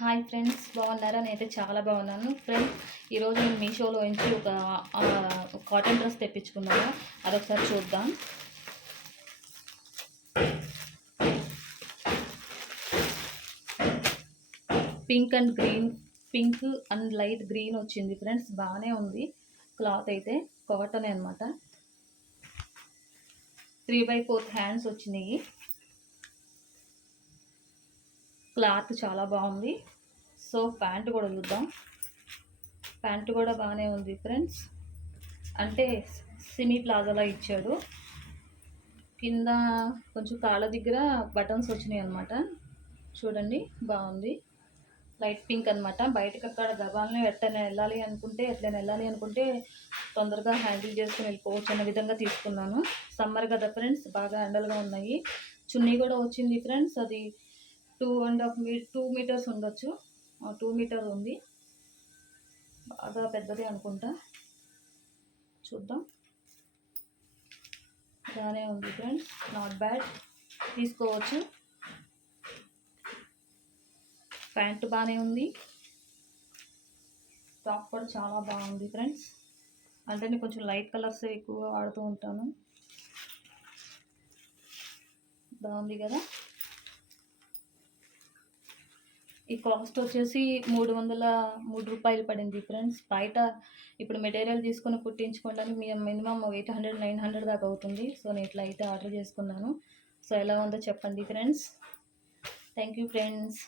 Hi friends బాగున్నారా? నేనైతే చాలా బాగున్నాను. ఫ్రెండ్స్ ఈరోజు నేను మీషోలో నుంచి ఒక కాటన్ డ్రెస్ తెప్పించుకున్నాను. అదొకసారి చూద్దాం. Pink and green pink and light green వచ్చింది ఫ్రెండ్స్. బాగానే ఉంది. క్లాత్ అయితే కాటన్ అనమాట త్రీ బై ఫోర్త్ హ్యాండ్స్ వచ్చినాయి. క్లాత్ చాలా బాగుంది. సో ప్యాంట్ కూడా చూద్దాం. ప్యాంట్ కూడా బాగానే ఉంది ఫ్రెండ్స్. అంటే సిమీ ప్లాజాలో ఇచ్చాడు. కింద కొంచెం కాళ్ళ దగ్గర బటన్స్ వచ్చినాయి అనమాట చూడండి బాగుంది. లైట్ పింక్ అనమాట బయటకు అక్కడ గబాలని ఎట్లనే వెళ్ళాలి అనుకుంటే ఎట్లనే వెళ్ళాలి అనుకుంటే తొందరగా హ్యాండిల్ చేసుకుని వెళ్ళిపోవచ్చు అనే విధంగా తీసుకున్నాను. సమ్మర్ కదా ఫ్రెండ్స్ బాగా ఎండలుగా ఉన్నాయి. చున్నీ కూడా వచ్చింది ఫ్రెండ్స్. అది టూ అండ్ హాఫ్ మీ టూ మీటర్స్ ఉండొచ్చు. టూ మీటర్ ఉంది. బాగా పెద్దది అనుకుంటా. చూద్దాం. బాగానే ఉంది ఫ్రెండ్స్. నాట్ బ్యాడ్ తీసుకోవచ్చు. ప్యాంట్ బాగానే ఉంది. టాప్ కూడా చాలా బాగుంది ఫ్రెండ్స్. అంటే నేను కొంచెం లైట్ కలర్స్ ఎక్కువగా వాడుతూ ఉంటాను. బాగుంది కదా? ఈ కాస్ట్ వచ్చేసి మూడు వందల మూడు రూపాయలు పడింది ఫ్రెండ్స్ బయట ఇప్పుడు మెటీరియల్ తీసుకొని కుట్టించుకోవడానికి మీ minimum eight hundred nine hundred దాకా అవుతుంది. సో నేను ఇట్లా అయితే ఆర్డర్ చేసుకున్నాను. సో ఎలా ఉందో చెప్పండి ఫ్రెండ్స్ థ్యాంక్ యూ ఫ్రెండ్స్